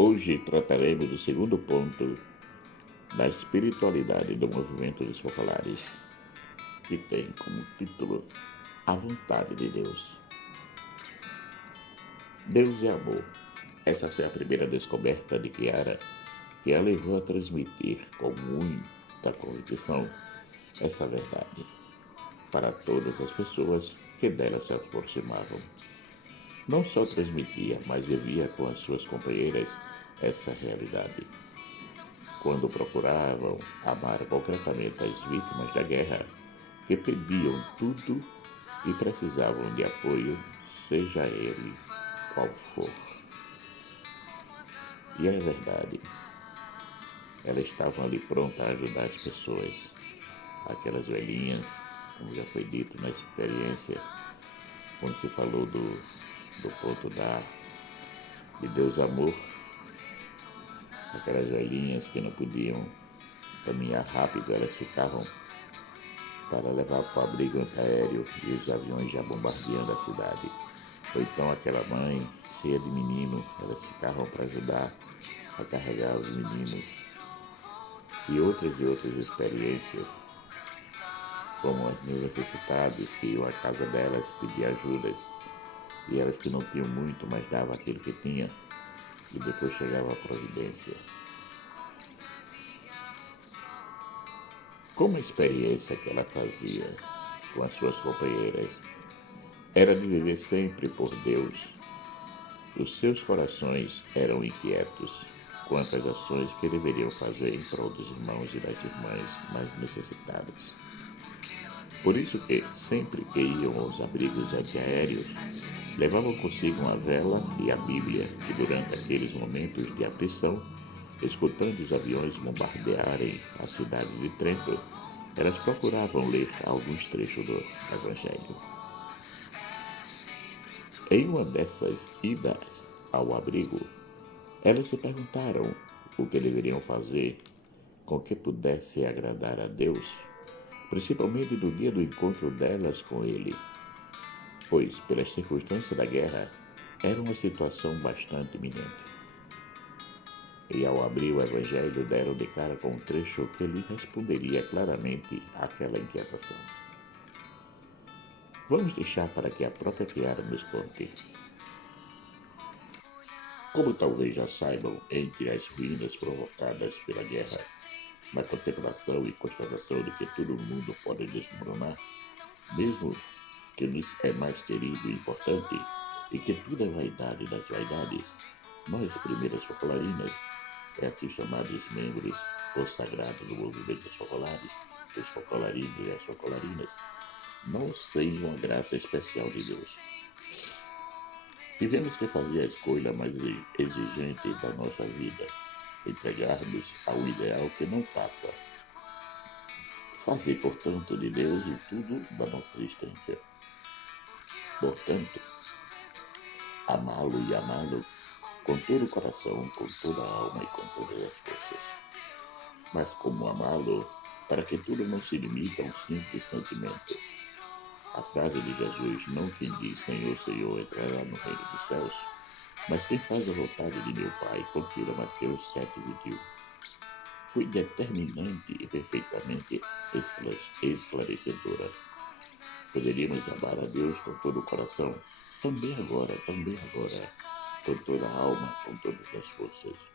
Hoje trataremos do segundo ponto da espiritualidade do movimento dos focolares, que tem como título A Vontade de Deus. Deus é amor. Essa foi a primeira descoberta de Chiara, que a levou a transmitir com muita convicção essa verdade para todas as pessoas que dela se aproximavam. Não só transmitia, mas vivia com as suas companheiras essa realidade. Quando procuravam amar concretamente as vítimas da guerra, que pediam tudo e precisavam de apoio, seja ele qual for. E é verdade, elas estavam ali prontas a ajudar as pessoas, aquelas velhinhas, como já foi dito na experiência, quando se falou do ponto de Deus amor, aquelas velhinhas que não podiam caminhar rápido, elas ficavam para levar para o abrigo antiaéreo e os aviões já bombardeando a cidade. Ou então aquela mãe cheia de menino, elas ficavam para ajudar a carregar os meninos. E outras experiências, como as necessitadas que iam à casa delas pedir ajudas, e elas que não tinham muito, mas davam aquilo que tinha, e depois chegava a providência. Como a experiência que ela fazia com as suas companheiras era de viver sempre por Deus, os seus corações eram inquietos quanto às ações que deveriam fazer em prol dos irmãos e das irmãs mais necessitadas. Por isso que, sempre que iam aos abrigos antiaéreos, levavam consigo uma vela e a Bíblia, e durante aqueles momentos de aflição, escutando os aviões bombardearem a cidade de Trento, elas procuravam ler alguns trechos do Evangelho. Em uma dessas idas ao abrigo, elas se perguntaram o que deveriam fazer com que pudesse agradar a Deus, principalmente no dia do encontro delas com Ele, pois, pelas circunstâncias da guerra, era uma situação bastante iminente. E ao abrir o Evangelho, deram de cara com um trecho que lhe responderia claramente àquela inquietação. Vamos deixar para que a própria Chiara nos conte. Como talvez já saibam, entre as ruínas provocadas pela guerra, na contemplação e constatação de que todo mundo pode desmoronar, mesmo que lhes é mais querido e importante, e que tudo é vaidade das vaidades, nós, primeiras focolarinas, assim chamados membros consagrados do movimento dos focolares, os focolarinos e as focolarinas, não sem uma graça especial de Deus. Tivemos que fazer a escolha mais exigente da nossa vida, entregar-nos ao ideal que não passa. Fazer, portanto, de Deus o tudo da nossa existência. Portanto, amá-lo e amá-lo com todo o coração, com toda a alma e com todas as forças. Mas como amá-lo para que tudo não se limite a um simples sentimento? A frase de Jesus, não quem diz Senhor, Senhor, entrará no reino dos céus, mas quem faz a vontade de meu Pai, confira Mateus 7,21. Foi determinante e perfeitamente esclarecedora. Poderíamos amar a Deus com todo o coração, também agora, com toda a alma, com todas as forças,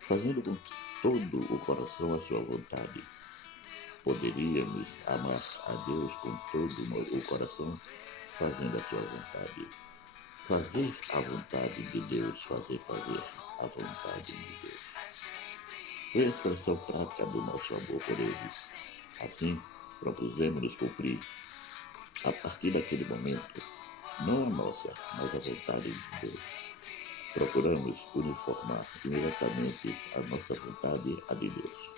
fazendo com todo o coração a sua vontade. Poderíamos amar a Deus com todo o coração, fazendo a sua vontade. Fazer a vontade de Deus, fazer a vontade de Deus. Foi a expressão prática do nosso amor por Ele. Assim, propusemos-nos cumprir, a partir daquele momento, não a nossa, mas a vontade de Deus. Procuramos uniformar imediatamente a nossa vontade à de Deus.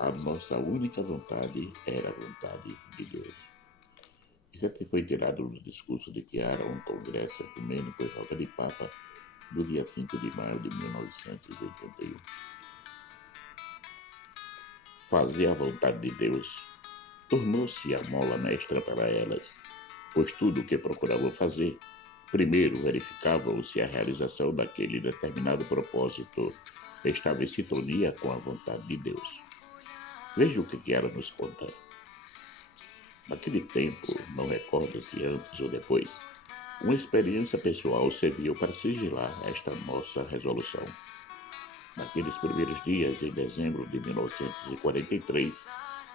A nossa única vontade era a vontade de Deus. Isso até foi tirado do discurso de Chiara a um congresso ecumênico em Roca de Papa, do dia 5 de maio de 1981. Fazer a vontade de Deus tornou-se a mola mestra para elas, pois tudo o que procuravam fazer Primeiro verificavam se a realização daquele determinado propósito estava em sintonia com a vontade de Deus. Veja o que ela nos conta. Naquele tempo, não recordo se antes ou depois, uma experiência pessoal serviu para sigilar esta nossa resolução. Naqueles primeiros dias, em dezembro de 1943,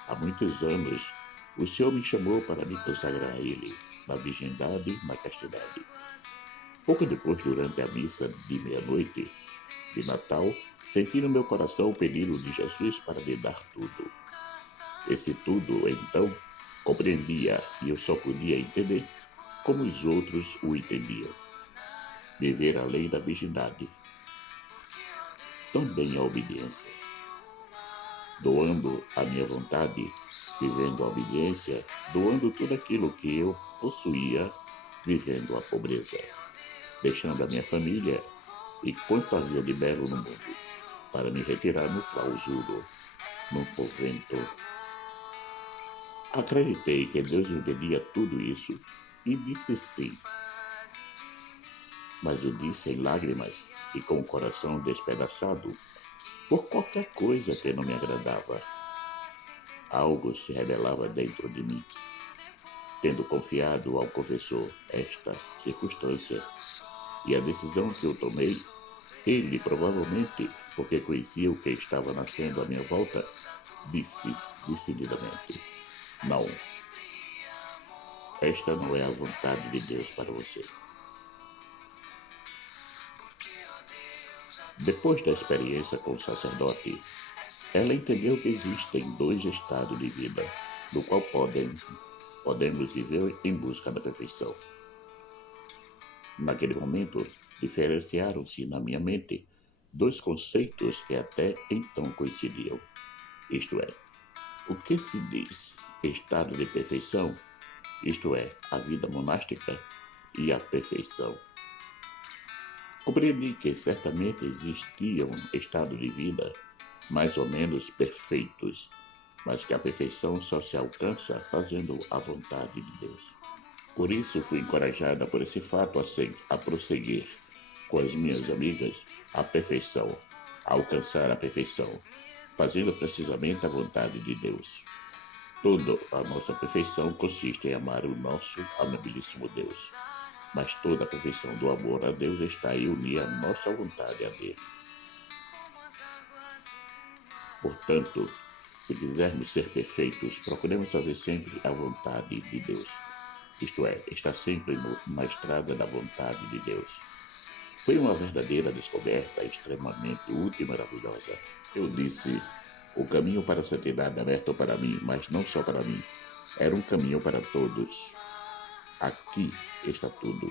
há muitos anos, o Senhor me chamou para me consagrar a Ele, na virgindade e na castidade. Pouco depois, durante a missa de meia-noite de Natal, senti no meu coração o pedido de Jesus para me dar tudo. Esse tudo, então, compreendia e eu só podia entender como os outros o entendiam. Viver a lei da virgindade. Também a obediência. Doando a minha vontade, vivendo a obediência, doando tudo aquilo que eu possuía, vivendo a pobreza. Deixando a minha família e quanto havia de belo no mundo, para me retirar no clausuro, num convento. Acreditei que Deus me daria tudo isso e disse sim. Mas eu disse em lágrimas e com o coração despedaçado por qualquer coisa que não me agradava. Algo se rebelava dentro de mim. Tendo confiado ao confessor esta circunstância e a decisão que eu tomei, ele, provavelmente, porque conhecia o que estava nascendo à minha volta, disse decididamente: não, esta não é a vontade de Deus para você. Depois da experiência com o sacerdote, ela entendeu que existem dois estados de vida, no qual podemos viver em busca da perfeição. Naquele momento, diferenciaram-se na minha mente dois conceitos que até então coincidiam. Isto é, o que se diz estado de perfeição, isto é, a vida monástica, e a perfeição. Compreendi que certamente existiam estados de vida mais ou menos perfeitos, mas que a perfeição só se alcança fazendo a vontade de Deus. Por isso fui encorajada por esse fato a prosseguir com as minhas amigas a perfeição, a alcançar a perfeição, fazendo precisamente a vontade de Deus. Toda a nossa perfeição consiste em amar o nosso amabilíssimo Deus, mas toda a perfeição do amor a Deus está em unir a nossa vontade a dele. Portanto, se quisermos ser perfeitos, procuremos fazer sempre a vontade de Deus. Isto é, estar sempre na estrada da vontade de Deus. Foi uma verdadeira descoberta extremamente útil e maravilhosa. Eu disse, o caminho para a santidade aberto para mim, mas não só para mim, era um caminho para todos. Aqui está tudo.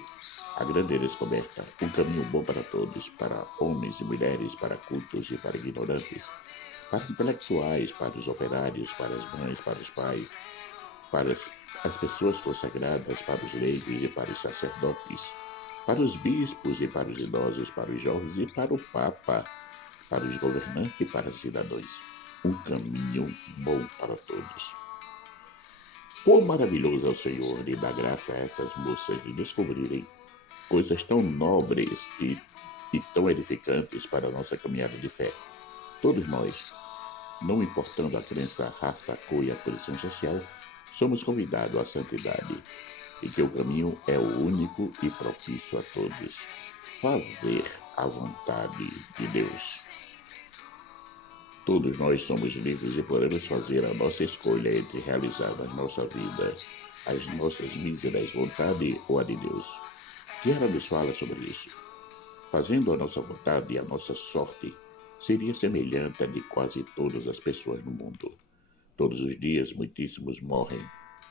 A grande descoberta, um caminho bom para todos, para homens e mulheres, para cultos e para ignorantes, para os intelectuais, para os operários, para as mães, para os pais, para as pessoas consagradas, para os leigos e para os sacerdotes, para os bispos e para os idosos, para os jovens e para o Papa, para os governantes e para os cidadãos. Um caminho bom para todos. Quão maravilhoso é o Senhor de dar graça a essas moças de descobrirem coisas tão nobres e tão edificantes para a nossa caminhada de fé. Todos nós, não importando a crença, a raça, a cor e a posição social, somos convidados à santidade, e que o caminho é o único e propício a todos. Fazer a vontade de Deus. Todos nós somos livres e podemos fazer a nossa escolha entre realizar na nossa vida as nossas míseras vontades ou a de Deus. Que ela nos fala sobre isso. Fazendo a nossa vontade e a nossa sorte, seria semelhante à de quase todas as pessoas no mundo. Todos os dias muitíssimos morrem,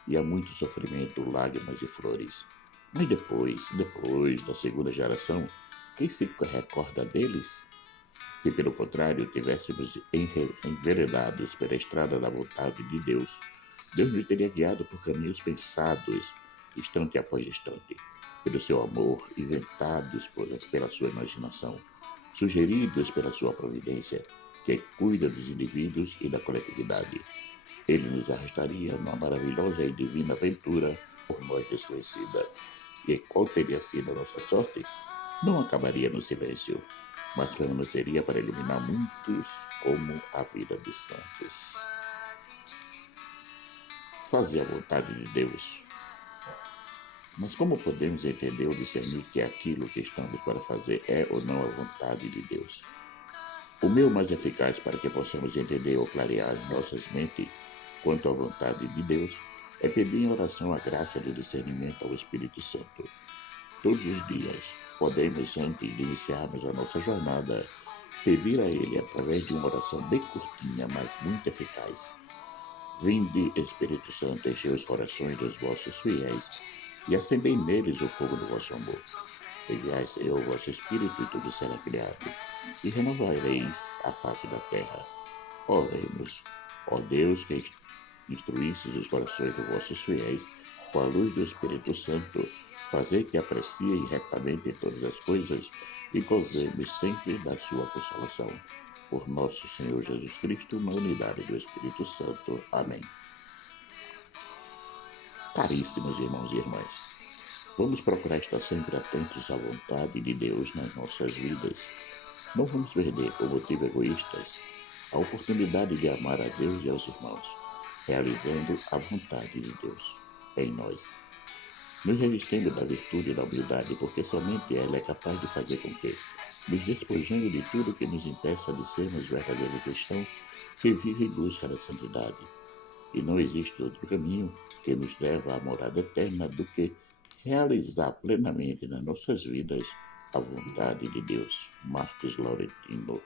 e há muito sofrimento, lágrimas e flores. Mas depois da segunda geração, quem se recorda deles? Se pelo contrário tivéssemos enveredados pela estrada da vontade de Deus, Deus nos teria guiado por caminhos pensados, instante após instante, pelo seu amor, inventados pela sua imaginação, sugeridos pela sua providência, que cuida dos indivíduos e da coletividade. Ele nos arrastaria numa maravilhosa e divina aventura por nós desconhecida, E qual teria sido a nossa sorte? Não acabaria no silêncio, mas permaneceria para eliminar muitos, como a vida dos santos. Fazer a vontade de Deus. Mas como podemos entender ou discernir que aquilo que estamos para fazer é ou não a vontade de Deus? O meio mais eficaz para que possamos entender ou clarear nossas mentes quanto à vontade de Deus é pedir em oração a graça de discernimento ao Espírito Santo. Todos os dias, podemos, antes de iniciarmos a nossa jornada, pedir a Ele através de uma oração bem curtinha, mas muito eficaz. Vinde, Espírito Santo, enchei os corações dos vossos fiéis e acendei neles o fogo do vosso amor. Enviai, Senhor, o vosso Espírito, e tudo será criado, e renovareis a face da terra. Oremos. Ó Deus, que instruístes os corações dos vossos fiéis com a luz do Espírito Santo, fazei que apreciem retamente todas as coisas e gozemos sempre da sua consolação. Por nosso Senhor Jesus Cristo, na unidade do Espírito Santo. Amém. Caríssimos irmãos e irmãs, vamos procurar estar sempre atentos à vontade de Deus nas nossas vidas. Não vamos perder, por motivos egoístas, a oportunidade de amar a Deus e aos irmãos, realizando a vontade de Deus em nós. Nos revestindo da virtude e da humildade, porque somente ela é capaz de fazer com que, nos despojando de tudo que nos impeça de sermos verdadeiros cristãos, que vive em busca da santidade. E não existe outro caminho que nos leva à morada eterna do que realizar plenamente nas nossas vidas a vontade de Deus. Marcos Laurentino.